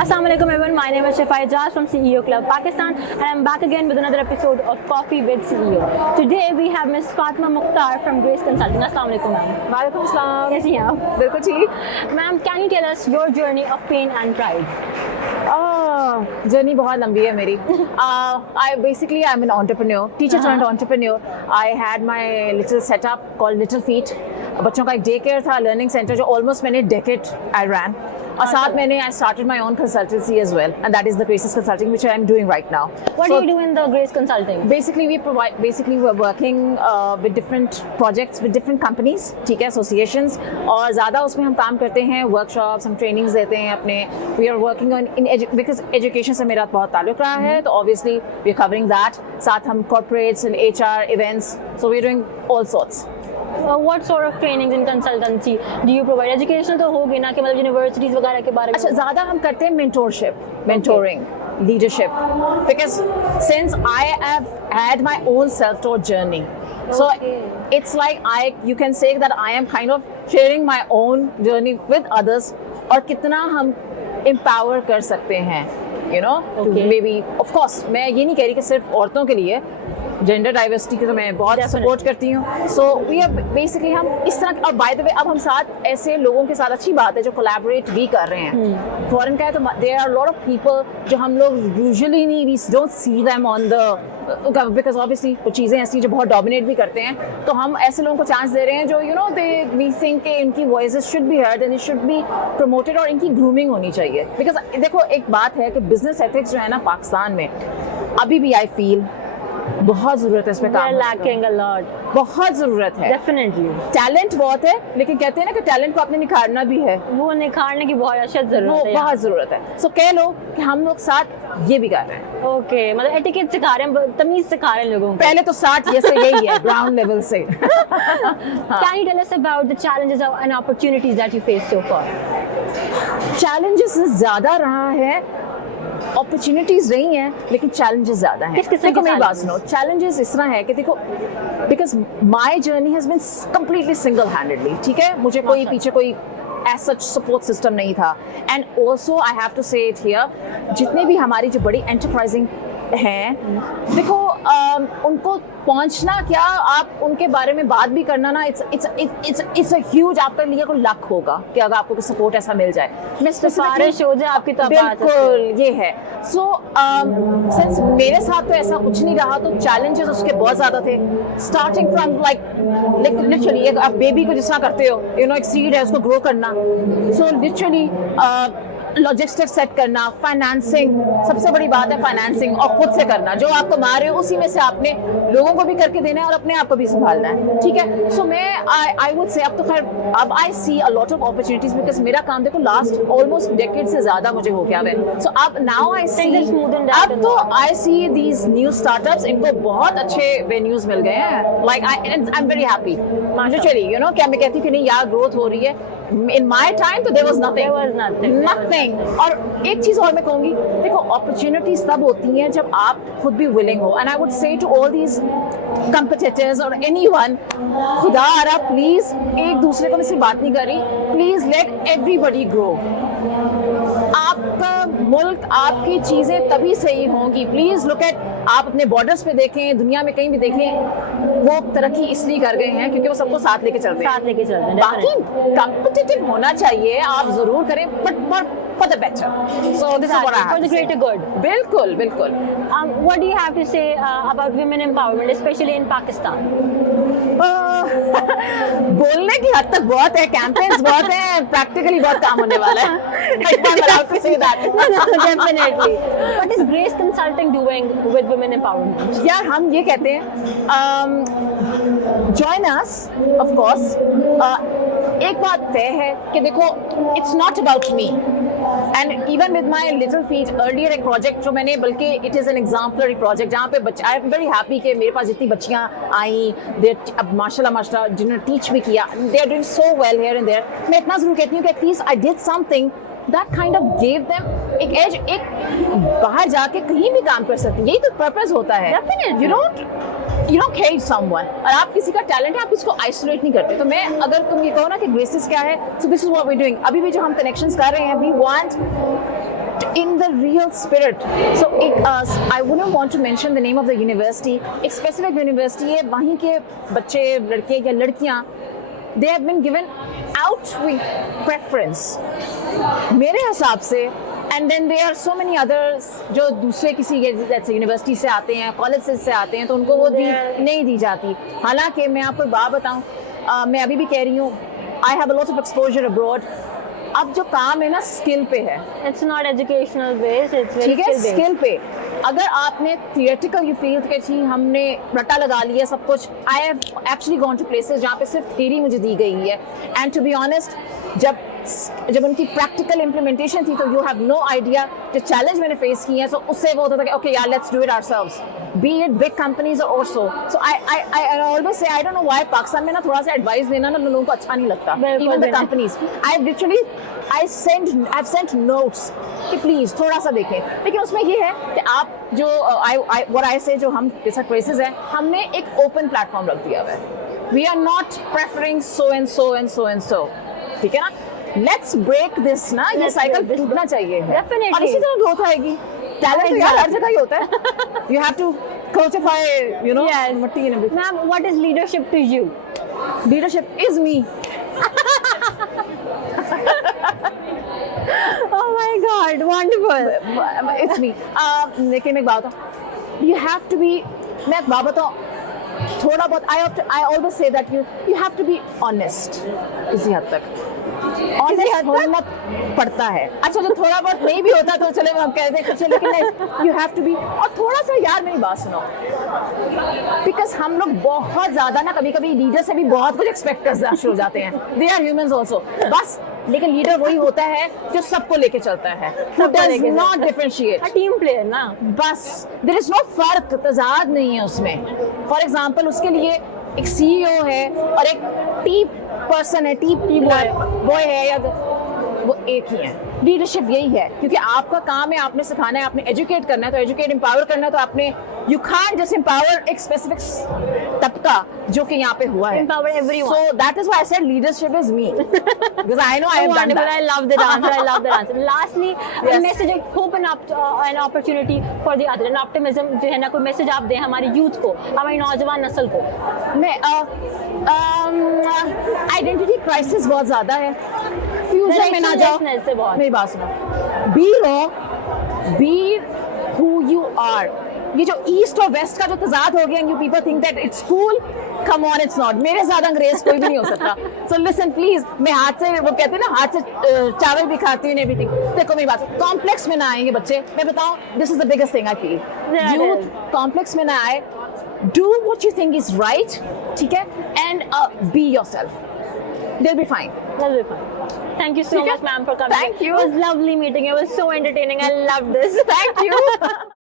Assalamualaikum everyone, my name is Shafai Jas from CEO Club Pakistan and I'm back again with another episode of Coffee with CEO. Today we have Ms. Fatma Mukhtar from Grace Consulting. Assalamualaikum ma'am. वालेकुम अस्सलाम। कैसी हैं आप? बिल्कुल ठीक। Ma'am, can you tell us your journey of pain and pride? Journey बहुत लंबी है मेरी। I'm an entrepreneur, teacher turned entrepreneur. I had my little setup called Little Feet. बच्चों का एक डे केयर था, लर्निंग सेंटर, जो ऑलमोस्ट मैंने डेकेड आई रैन, और साथ मैंने I started my own consultancy as well, and that is the graces consulting which I am doing right now. What do you do in the Grace Consulting? Basically we're working with different projects with different companies, ठीक है, associations, और ज़्यादा उसमें हम काम करते हैं, workshops, हम ट्रेनिंग्स देते हैं अपने. We are working on because education से मेरा बहुत ताल्लुक रहा है, तो obviously we are covering that. साथ हम corporates and HR events, so we're doing all sorts. What sort of trainings in consultancy do you provide? Educational तो होगी ना, कि मतलब यूनिवर्सिटीज वगैरह के बारे में? अच्छा, ज़्यादा हम करते हैं mentoring, leadership, because since I have had my own self-taught journey, so it's like you can say that I am kind of sharing my own journey with others, और कितना हम empower कर सकते हैं, you know, maybe of course मैं ये नहीं कह रही कि सिर्फ औरतों के लिए, जेंडर डाइवर्सिटी की तो मैं बहुत सपोर्ट करती हूँ. सो वी आर बेसिकली हम इस तरह, और बाय द वे अब हम साथ ऐसे लोगों के साथ अच्छी बात है जो कोलैबोरेट भी कर रहे हैं. फॉरेन का है तो there are lot of people जो हम लोग यूजुअली नहीं, we don't see them on the, because obviously कुछ चीज़ें ऐसी जो बहुत डोमिनेट भी करते हैं, तो हम ऐसे लोगों को चांस दे रहे हैं जो दे वी थिंक कि इनकी voices should be heard and it should be promoted, और इनकी ग्रूमिंग होनी चाहिए. बिकॉज देखो, एक बात है कि बिजनेस एथिक्स जो है ना पाकिस्तान में, अभी भी आई फील बहुत जरूरत है इस पे काम lacking a lot. बहुत जरूरत है. Definitely. टैलेंट बहुत है, लेकिन कहते हैं ना कि टैलेंट को आपने निखारना भी है, वो निखारने की बहुत अशद जरूरत है. बहुत जरूरत है. सो कह लो कि हम लोग साथ ये भी कर रहे हैं. ओके, मतलब एटिकेट सिखा रहे हैं, तमीज सिखा रहे हैं लोगों को. पहले तो स्टार्ट जैसे यही है ग्राउंड लेवल से. Can you tell us about the challenges and opportunities that you faced so far? Challenges ज्यादा रहा है, अपॉर्चुनिटीज रही हैं, लेकिन चैलेंजेस ज्यादा हैं. किस किस्म के मेरी बात सुनो, चैलेंजेस इस तरह है कि देखो, because my journey has been completely single handedly, ठीक है, मुझे कोई पीछे कोई एज सच सपोर्ट सिस्टम नहीं था. And also I have to say it here, जितने भी हमारी जो बड़ी एंटरप्राइजिंग हैं, देखो उनको पहुंचना क्या, आप उनके बारे में बात भी करना ना, इट्स अ ह्यूज, आपके लिए कोई लक होगा कि अगर आपको सपोर्ट ऐसा मिल जाए. मैं सिफारिश हो जाए आपकी, तो बिल्कुल ये है. सो सिंस मेरे साथ तो ऐसा कुछ नहीं रहा, तो चैलेंजेस उसके बहुत ज्यादा थे. स्टार्टिंग फ्रॉम लाइक लिटरली, आप बेबी को जिस तरह करते हो, एक सीड है, उसको ग्रो करना, सो लिटरली लॉजिस्टिक्स सेट करना, फाइनेंसिंग, सबसे बड़ी बात है फाइनेंसिंग, और खुद से करना, जो आप कमा रहे हो उसी में से आपने लोगों को भी करके देना है और अपने आप को भी संभालना है, ठीक है. सो मैं आई वुड से अब तो खैर अब I see a lot of opportunities, because मेरा काम देखो लास्ट ऑलमोस्ट डेकेड से ज्यादा मुझे हो गया है. सो अब नाउ आई सी, अब तो आई सी दीज न्यू स्टार्टअप्स, इनको बहुत अच्छे वेन्यूज मिल गए हैं. Like I am very happy literally, क्या मैं कहती हूँ कि नहीं यार, ग्रोथ हो रही है. In my time तो there was nothing. और एक चीज और मैं कहूंगी, देखो अपॉर्चुनिटीज तब होती हैं जब आप खुद भी willing हो. And I would say to all these competitors or anyone, खुदा आरा प्लीज, एक दूसरे को मैं सिर्फ बात नहीं कर रही, प्लीज लेट एवरीबडी ग्रो. आपका मुल्क, आपकी चीजें तभी सही होंगी. प्लीज लुक एट, आप अपने बॉर्डर्स पे देखें, दुनिया में कहीं भी देखें, वो तरक्की इसलिए कर गए हैं क्योंकि वो सबको साथ लेके चल रहे हैं. बाकी कॉम्पिटिटिव होना चाहिए, आप जरूर करें, but for the better. So this is what I have for the greater good. बिल्कुल. What do you have to say about women empowerment, especially in Pakistan? बोलने की हद तक बहुत है, कैंपेन्स बहुत है, प्रैक्टिकली बहुत काम होने वाला है. Definitely. What is Grace Consulting doing with women empowerment? यार हम ये कहते हैं, join us of course. एक बात तय है कि देखो, it's not about me. And even with my Little Feet earlier एक प्रोजेक्ट जो मैंने, बल्कि it is an exemplary project, जहाँ पे बच्चे, I am very happy कि मेरे पास जितनी बच्चियाँ आई, अब माशाल्लाह जिन्होंने टीच भी किया, they are doing so well here and there. मैं इतना जरूर कहती हूँ कि at least I did something that kind of gave them एक एज, एक बाहर जाके कहीं भी काम कर सकते हैं. यही तो पर्पस होता है. You don't hate someone. और आप किसी का टैलेंट है, आप इसको आइसोलेट नहीं करते. तो मैं, अगर तुम ये कहो ना कि ग्रेसेस क्या है, so this is what we're doing. अभी भी जो हम कनेक्शंस कर रहे हैं, we want in the real spirit. So I wouldn't want to mention the name of the university. एक specific university है, वहीं के बच्चे, लड़के या लड़कियाँ, they have been given outweigh preference मेरे हिसाब से. And then there are so many others जो दूसरे किसी यूनिवर्सिटी से आते हैं, कॉलेज से आते हैं, तो उनको वो नहीं दी जाती. हालांकि मैं आपको बात बताऊं, मैं अभी भी कह रही हूँ, I have a lot of exposure abroad. अब जो काम है ना स्किल पे है. It's not educational based, it's very ठीक है, skill based. स्किल पे. अगर आपने थियोरेटिकल यू फील कि जी हमने रट्टा लगा लिया सब कुछ. I have actually gone to places जहाँ पे सिर्फ थ्योरी मुझे दी गई है. एंड टू बी ऑनेस्ट, जब उनकी प्रैक्टिकल इम्प्लीमेंटेशन थी तो यू हैव नो आइडिया. जो चैलेंज मैंने फेस किए हैं, सो उससे वो होता था कि ओके यार, let's do it ourselves. Be it big companies or so. So I always say, I don't know why Pakistan में ना थोड़ा सा एडवाइस देना ना लोगों को अच्छा नहीं लगता. Even the companies. I've sent notes कि प्लीज थोड़ा सा देखें. लेकिन उसमें ये है कि आप जो what I say, जो हम जैसा क्रेसेस है, हमने एक ओपन प्लेटफॉर्म रख दिया हुआ है. We are not preferring so and so and so and so. ठीक है ना? Let's break this ना. ये साइकिल टूटना चाहिए. Definitely. और इसी तरह ग्रोथ आएगी. टैलेंट तो यार हर जगह ही होता है. You have to crucify, you know, Yes. मट्टी and everything. Ma'am, what is leadership to you? Leadership is me. Oh my God, wonderful. It's me. लेकिन मैं एक बात बताऊं, you have to be, मैं एक बात बताऊं, थोड़ा बहुत I always say that you have to be honest किसी हद तक. Honest होना पड़ता है. अच्छा, जो थोड़ा बहुत नहीं भी होता तो चले हम कहते हैं चलो, लेकिन you have to be. और थोड़ा सा यार मेरी बात सुनो, बिकॉज हम लोग बहुत ज्यादा ना कभी कभी लीडर से भी बहुत कुछ एक्सपेक्ट करना शुरू हो जाते हैं. They are humans also. बस लेकिन लीडर वही होता है जो सबको लेके चलता है. Who does not differentiate. A team player ना. बस देयर इज नो फर्क, तजाद नहीं है उसमें. फॉर एग्जाम्पल, उसके लिए एक सीईओ है और एक टीम पर्सन है, टीम बॉय है, या वो एक ही है. लीडरशिप यही है, क्योंकि आपका काम है, आपने सिखाना है, आपने एजुकेट करना है. तो एजुकेट एम्पावर करना है, तो आपने यू कांट जस्ट एम्पावर एक स्पेसिफिक तबका जो कि यहाँ पे हुआ है. Empower everyone. So that is why I said leadership is me. Because I know I have done Wonderful. that. I love the answer. I love the answer. Lastly, a Yes. message, a hope and an opportunity for the other, an optimism जो है ना, कोई message आप दें हमारी youth को, हमारी नौजवान नस्ल को. मैं आइडेंटिटी क्राइसिस बहुत ज्यादा है. फ्यूजन में ना जाओ. Directionlessness से बहुत. मेरी बात सुनो. Be raw, be who you are. ये जो ईस्ट और वेस्ट का जो तजाद हो गया, you people think that it's cool. Come on, it's not. मेरे ज्यादा अंग्रेज कोई भी नहीं हो सकता. सो लिसन प्लीज, मैं हाथ से, वो कहते हैं ना, हाथ से चावल भी खाती हूँ, एवरीथिंग. देखो मेरी बात, कॉम्प्लेक्स में ना आएंगे बच्चे. मैं बताऊं, this is the biggest thing I feel. Youth complex में ना आए. Do what you think is right. ठीक है, and be yourself. They'll be fine. That'll be fun. Thank you so much, ma'am, for coming. Thank you. It was lovely meeting you. It was so entertaining. I loved this. Thank you.